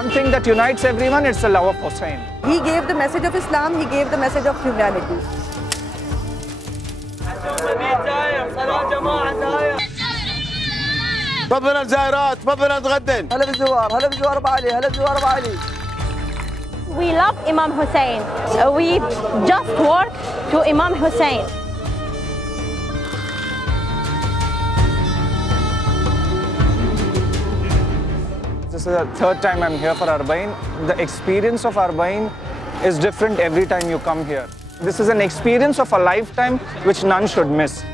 one thing that unites everyone, it's the love of Hussain. He gave the message of Islam, he gave the message of humanity. تفضل الزائرات تفضل نتغدن هلا بالزوار هلا بالزوار ابو علي هلا بالزوار ابو علي. We love Imam Hussain. We just work to Imam Hussain. This is the third time I'm here for Arbaeen. The experience of Arbaeen is different every time you come here. This is an experience of a lifetime which none should miss.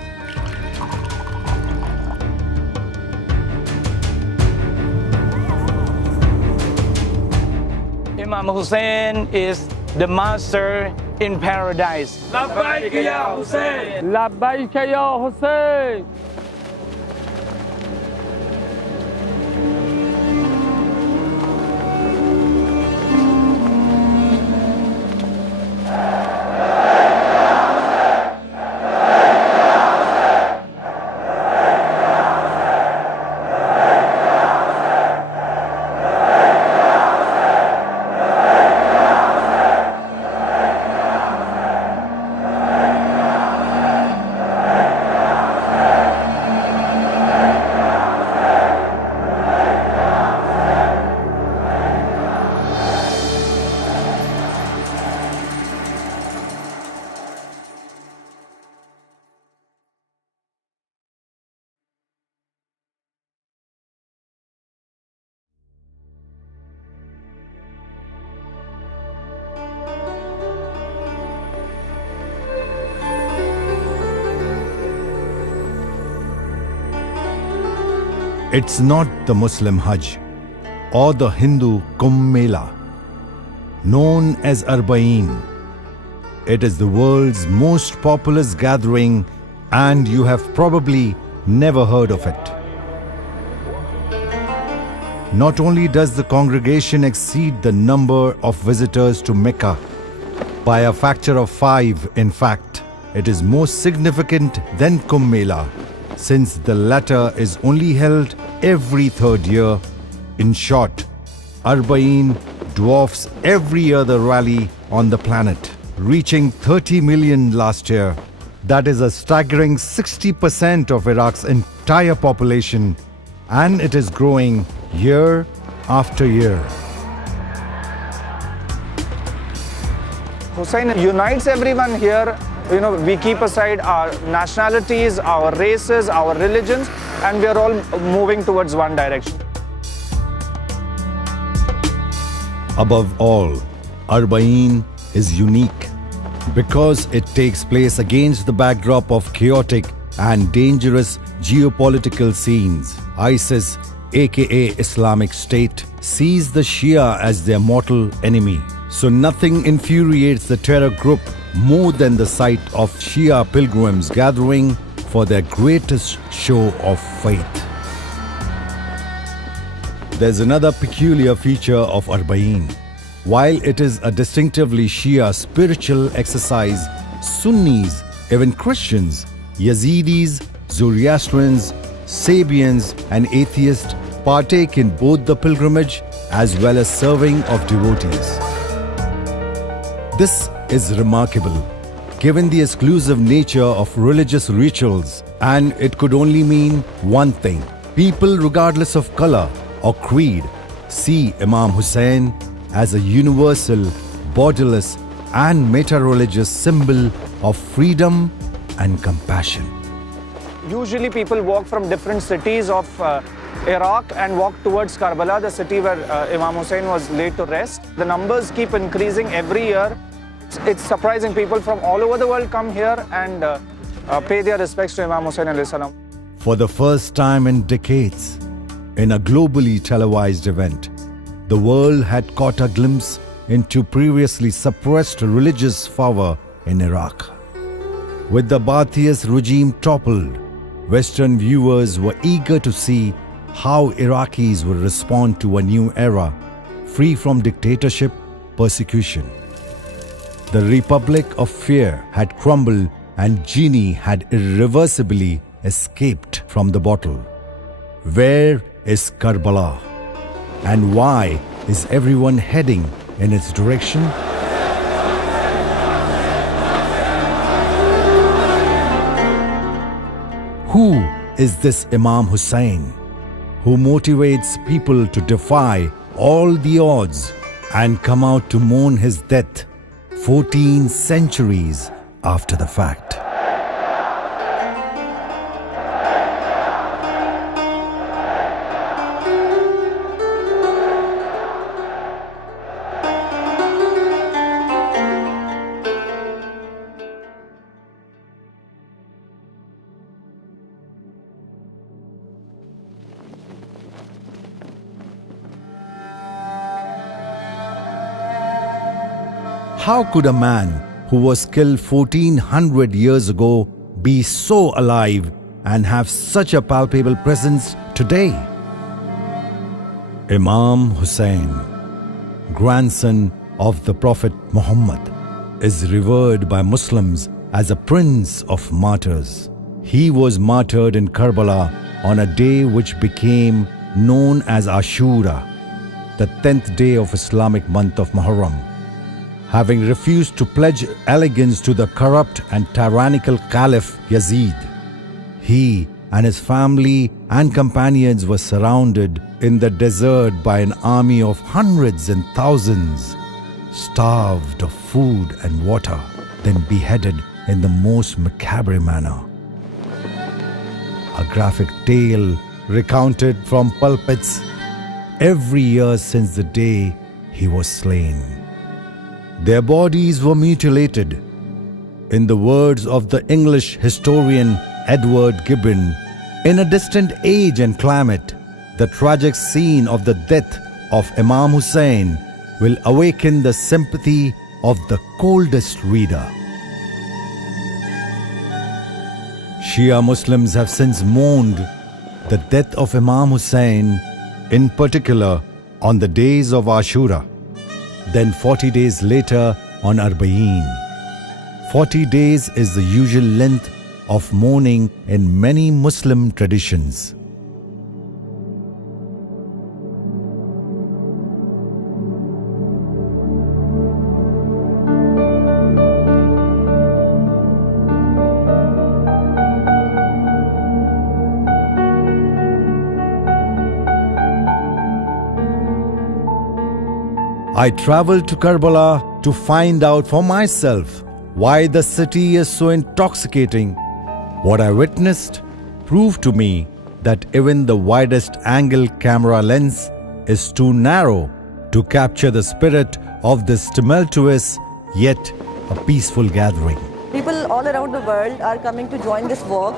Imam Hussain is the master in paradise. لبيك يا حسين. لبيك يا حسين. It's not the Muslim Hajj or the Hindu Kumbh Mela, known as Arbaeen. It is the world's most populous gathering and you have probably never heard of it. Not only does the congregation exceed the number of visitors to Mecca by a factor of 5, in fact, it is more significant than Kumbh Mela, since the latter is only held every third year. In short, Arbaeen dwarfs every other rally on the planet, reaching 30 million last year. That is a staggering 60% of Iraq's entire population, and it is growing year after year. Hussain unites everyone here. You know, we keep aside our nationalities, our races, our religions, and we are all moving towards one direction. Above all, Arbaeen is unique because it takes place against the backdrop of chaotic and dangerous geopolitical scenes. ISIS, aka Islamic State, sees the Shia as their mortal enemy. So nothing infuriates the terror group more than the sight of Shia pilgrims gathering for their greatest show of faith. There's another peculiar feature of Arbaeen. While it is a distinctively Shia spiritual exercise, Sunnis, even Christians, Yazidis, Zoroastrians, Sabians and atheists partake in both the pilgrimage as well as serving of devotees. This is remarkable, given the exclusive nature of religious rituals, and it could only mean one thing. People, regardless of color or creed, see Imam Hussain as a universal, borderless and meta-religious symbol of freedom and compassion. Usually people walk from different cities of Iraq and walk towards Karbala, the city where Imam Hussain was laid to rest. The numbers keep increasing every year. It's surprising, people from all over the world come here and pay their respects to Imam Hussain alayhi salam. For the first time in decades, in a globally televised event, the world had caught a glimpse into previously suppressed religious fervor in Iraq. With the Ba'athist regime toppled, Western viewers were eager to see how Iraqis would respond to a new era, free from dictatorship, persecution. The Republic of Fear had crumbled and Genie had irreversibly escaped from the bottle. Where is Karbala? And why Is everyone heading in its direction? Who is this Imam Hussain who motivates people to defy all the odds and come out to mourn his death 14 centuries after the fact? How could a man who was killed 1400 years ago be so alive and have such a palpable presence today? Imam Hussain, grandson of the Prophet Muhammad, is revered by Muslims as a prince of martyrs. He was martyred in Karbala on a day which became known as Ashura, the 10th day of Islamic month of Muharram. Having refused to pledge allegiance to the corrupt and tyrannical Caliph Yazid, he and his family and companions were surrounded in the desert by an army of hundreds and thousands, starved of food and water, then beheaded in the most macabre manner. A graphic tale recounted from pulpits every year since the day he was slain. Their bodies were mutilated. In the words of the English historian Edward Gibbon, in a distant age and climate, the tragic scene of the death of Imam Hussain will awaken the sympathy of the coldest reader. Shia Muslims have since mourned the death of Imam Hussain, in particular on the days of Ashura, then 40 days later on Arbaeen. 40 days is the usual length of mourning in many Muslim traditions. I traveled to Karbala to find out for myself why the city is so intoxicating. What I witnessed proved to me that even the widest angle camera lens is too narrow to capture the spirit of this tumultuous yet a peaceful gathering. People all around the world are coming to join this walk.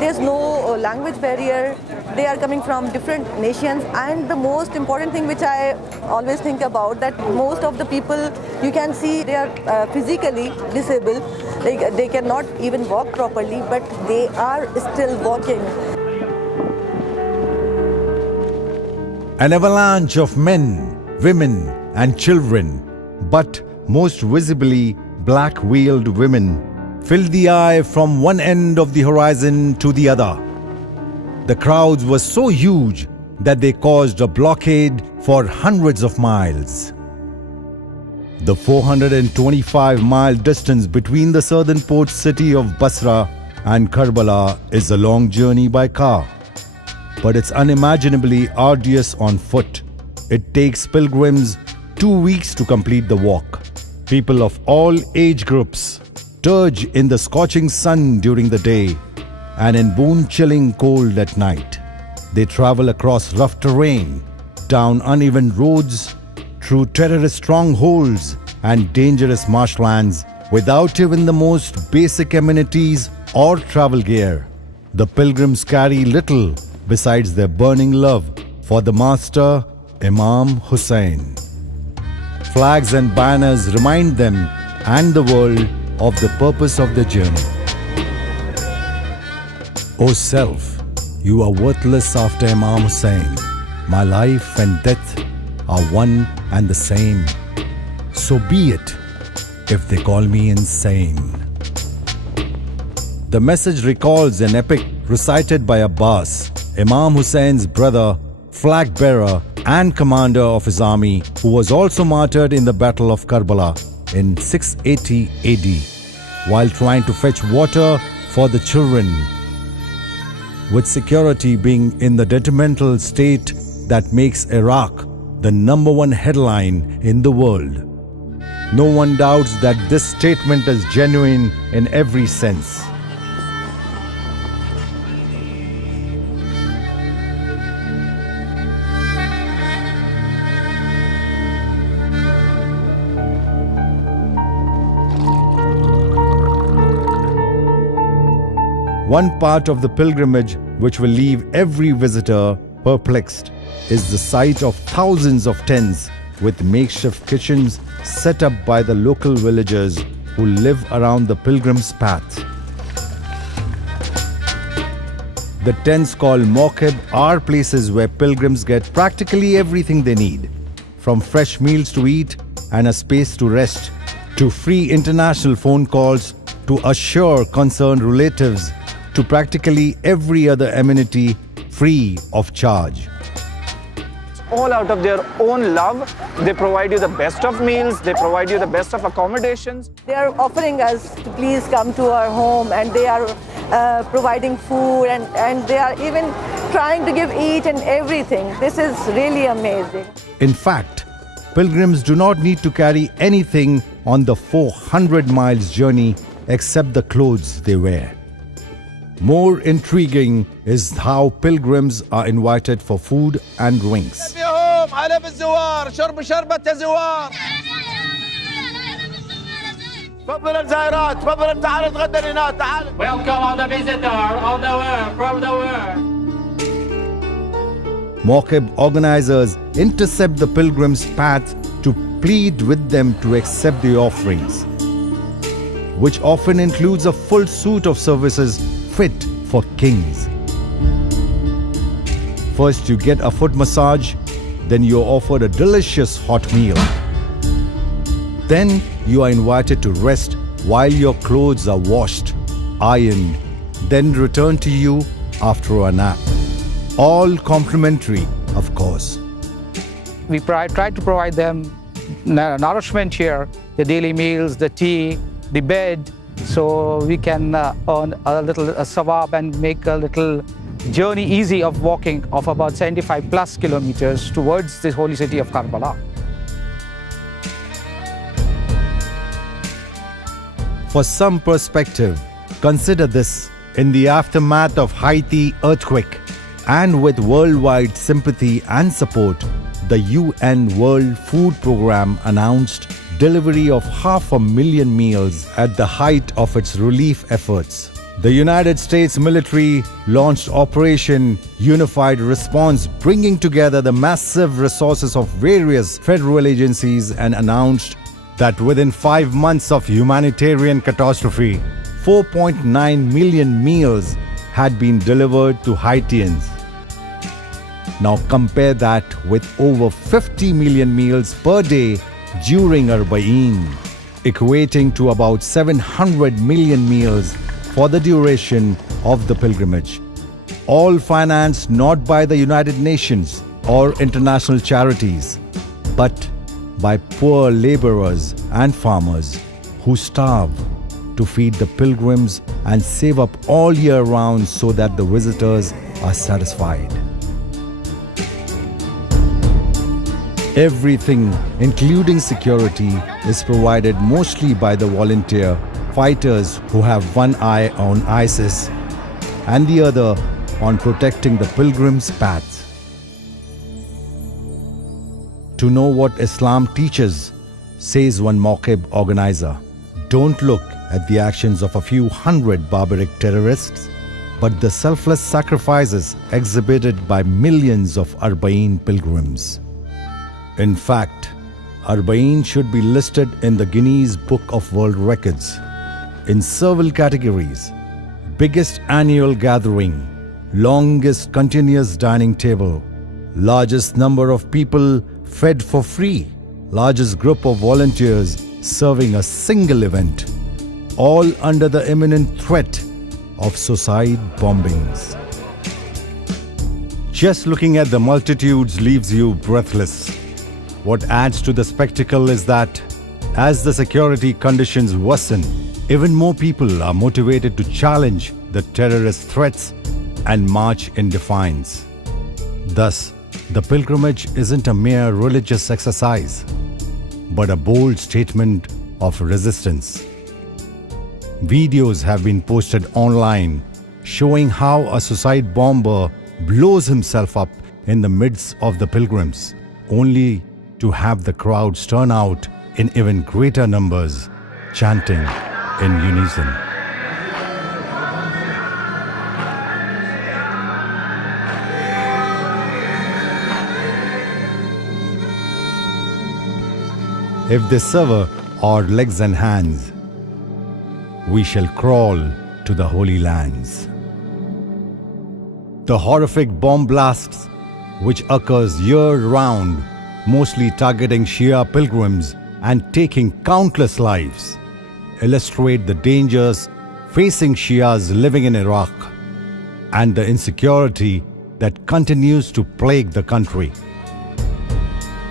There's no language barrier. They are coming from different nations, and the most important thing which I always think about, that most of the people you can see they are physically disabled. They cannot even walk properly, but they are still walking. An avalanche of men, women and children, but most visibly black-veiled women, filled the eye from one end of the horizon to the other. The crowds were so huge that they caused a blockade for hundreds of miles. The 425-mile distance between the southern port city of Basra and Karbala is a long journey by car, but it's unimaginably arduous on foot. It takes pilgrims 2 weeks to complete the walk. People of all age groups surge in the scorching sun during the day and in bone-chilling cold at night. They travel across rough terrain, down uneven roads, through terrorist strongholds and dangerous marshlands without even the most basic amenities or travel gear. The pilgrims carry little besides their burning love for the master, Imam Hussain. Flags and banners remind them and the world of the purpose of the journey. O self, you are worthless after Imam Hussain. My life and death are one and the same. So be it if they call me insane. The message recalls an epic recited by Abbas, Imam Hussein's brother, flag bearer and commander of his army, who was also martyred in the Battle of Karbala in 680 AD, while trying to fetch water for the children, with security being in the detrimental state that makes Iraq the #1 headline in the world. No one doubts that this statement is genuine in every sense. One part of the pilgrimage which will leave every visitor perplexed is the sight of thousands of tents with makeshift kitchens set up by the local villagers who live around the pilgrim's path. The tents called mawqib are places where pilgrims get practically everything they need, from fresh meals to eat and a space to rest, to free international phone calls, to assure concerned relatives, to practically every other amenity free of charge. All out of their own love, they provide you the best of meals, they provide you the best of accommodations. They are offering us to please come to our home, and they are providing food, and they are even trying to give each and everything. This is really amazing. In fact, pilgrims do not need to carry anything on the 400 miles journey except the clothes they wear. More intriguing is how pilgrims are invited for food and drinks. فيهم على بالزوار شرب شربة زوار. تفضل الزائرات تفضل تعالوا نتغدى هنا تعالوا. Welcome all the visitors all the world, from the world. Mawqib organizers intercept the pilgrims' path to plead with them to accept the offerings, which often includes a full suite of services fit for kings. First, you get a foot massage, then you're offered a delicious hot meal. Then you are invited to rest while your clothes are washed, ironed, then returned to you after a nap. All complimentary, of course. We try to provide them nourishment here, the daily meals, the tea, the bed, so we can earn a little sawab and make a little journey easy of walking of about 75 plus kilometers towards the holy city of Karbala. For some perspective, consider this: in the aftermath of Haiti earthquake, and with worldwide sympathy and support, the UN World Food Programme announced delivery of 500,000 meals at the height of its relief efforts. The United States military launched Operation Unified Response, bringing together the massive resources of various federal agencies, and announced that within 5 months of humanitarian catastrophe, 4.9 million meals had been delivered to Haitians. Now compare that with over 50 million meals per day during Arbaeen, equating to about 700 million meals for the duration of the pilgrimage. All financed not by the United Nations or international charities, but by poor laborers and farmers who starve to feed the pilgrims and save up all year round so that the visitors are satisfied. Everything, including security, is provided mostly by the volunteer fighters who have one eye on ISIS and the other on protecting the pilgrim's path. To know what Islam teaches, says one Mawqib organizer, don't look at the actions of a few hundred barbaric terrorists, but the selfless sacrifices exhibited by millions of Arbaeen pilgrims. In fact, Arba'een should be listed in the Guinness Book of World Records in several categories: biggest annual gathering, longest continuous dining table, largest number of people fed for free, largest group of volunteers serving a single event, all under the imminent threat of suicide bombings. Just looking at the multitudes leaves you breathless. What adds to the spectacle is that as the security conditions worsen, even more people are motivated to challenge the terrorist threats and march in defiance. Thus, the pilgrimage isn't a mere religious exercise, but a bold statement of resistance. Videos have been posted online showing how a suicide bomber blows himself up in the midst of the pilgrims, only to have the crowds turn out in even greater numbers, chanting in unison. If they sever our legs and hands, we shall crawl to the holy lands. The horrific bomb blasts, which occurs year-round, mostly targeting Shia pilgrims and taking countless lives, illustrate the dangers facing Shias living in Iraq and the insecurity that continues to plague the country.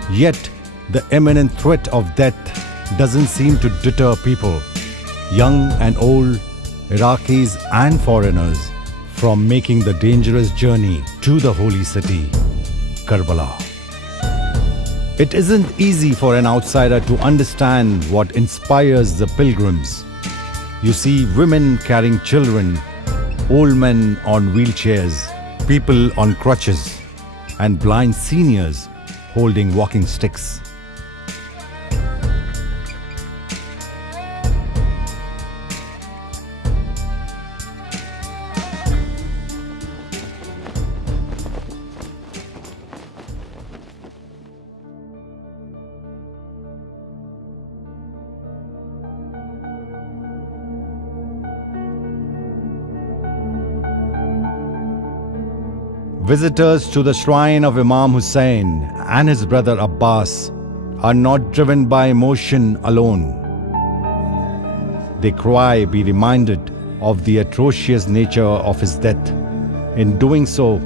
Yet, the imminent threat of death doesn't seem to deter people, young and old, Iraqis and foreigners, from making the dangerous journey to the holy city, Karbala. It isn't easy for an outsider to understand what inspires the pilgrims. You see women carrying children, old men on wheelchairs, people on crutches, and blind seniors holding walking sticks. Visitors to the shrine of Imam Hussain and his brother Abbas are not driven by emotion alone. They cry, be reminded of the atrocious nature of his death. In doing so,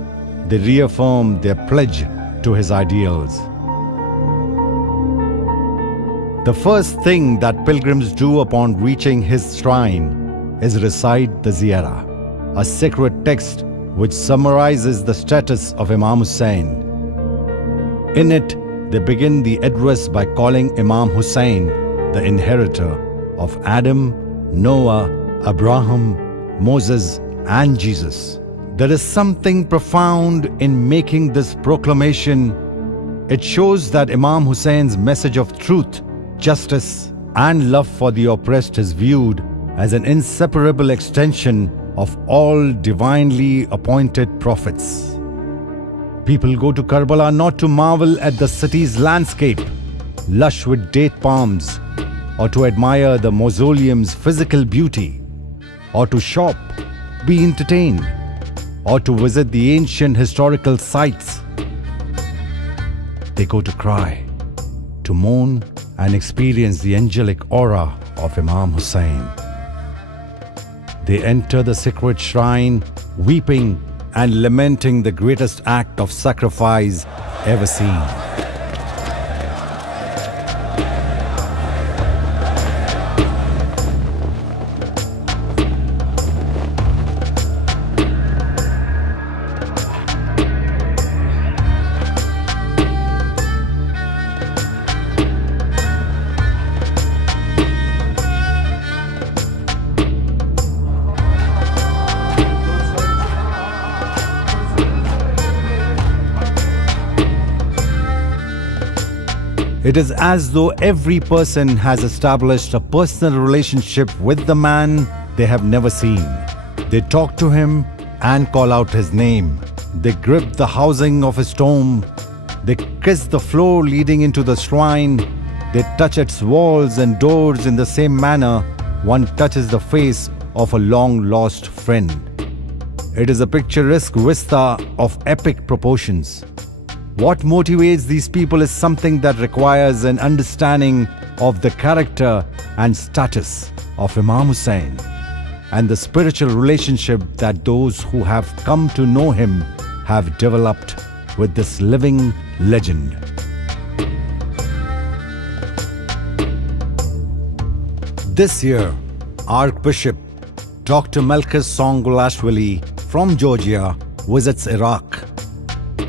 they reaffirm their pledge to his ideals. The first thing that pilgrims do upon reaching his shrine is recite the Ziyarah, a sacred text which summarizes the status of Imam Hussain. In it, they begin the address by calling Imam Hussain the inheritor of Adam, Noah, Abraham, Moses, and Jesus. There is something profound in making this proclamation. It shows that Imam Hussein's message of truth, justice, and love for the oppressed is viewed as an inseparable extension of all divinely appointed prophets. People go to Karbala not to marvel at the city's landscape, lush with date palms, or to admire the mausoleum's physical beauty, or to shop, be entertained, or to visit the ancient historical sites. They go to cry, to mourn and experience the angelic aura of Imam Hussain. They enter the sacred shrine, weeping and lamenting the greatest act of sacrifice ever seen. It is as though every person has established a personal relationship with the man they have never seen. They talk to him and call out his name. They grip the housing of his tomb. They kiss the floor leading into the shrine. They touch its walls and doors in the same manner one touches the face of a long-lost friend. It is a picturesque vista of epic proportions. What motivates these people is something that requires an understanding of the character and status of Imam Hussain and the spiritual relationship that those who have come to know him have developed with this living legend. This year, Archbishop Dr. Melchus Songulashvili from Georgia visits Iraq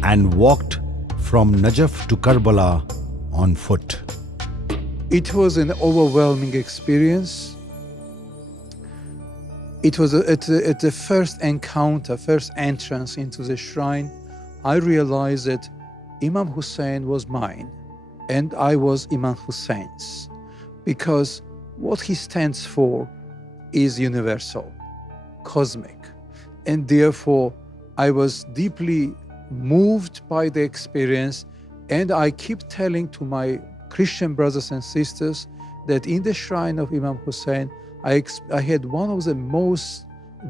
and walked from Najaf to Karbala on foot. It was an overwhelming experience. It was at the first encounter, first entrance into the shrine, I realized that Imam Hussain was mine and I was Imam Hussein's, because what he stands for is universal, cosmic, and therefore I was deeply moved by the experience, and I keep telling to my Christian brothers and sisters that in the shrine of Imam Hussain, I had one of the most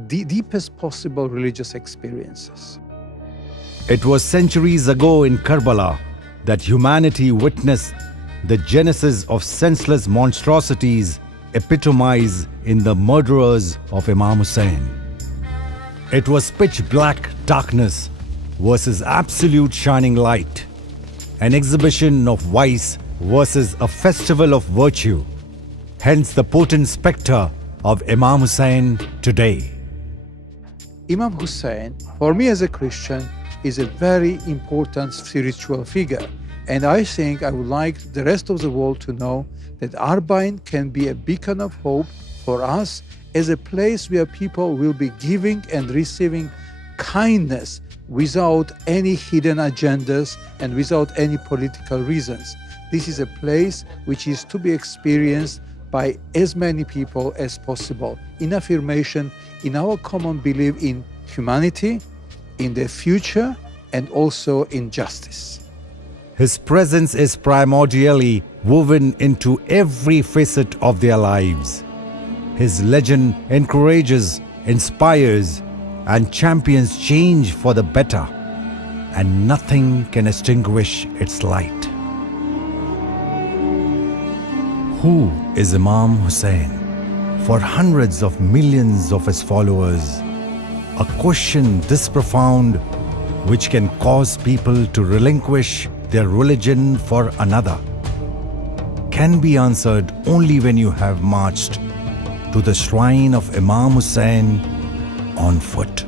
deepest possible religious experiences. It was centuries ago in Karbala that humanity witnessed the genesis of senseless monstrosities epitomized in the murderers of Imam Hussain. It was pitch black darkness versus absolute shining light, an exhibition of vice versus a festival of virtue, hence the potent spectre of Imam Hussain today. Imam Hussain, for me as a Christian, is a very important spiritual figure. And I think I would like the rest of the world to know that Arbaeen can be a beacon of hope for us as a place where people will be giving and receiving kindness without any hidden agendas and without any political reasons. This is a place which is to be experienced by as many people as possible in affirmation, in our common belief in humanity, in the future, and also in justice. His presence is primordially woven into every facet of their lives. His legend encourages, inspires, and champions change for the better, and nothing can extinguish its light. Who is Imam Hussain? For hundreds of millions of his followers, a question this profound which can cause people to relinquish their religion for another can be answered only when you have marched to the shrine of Imam Hussain on foot.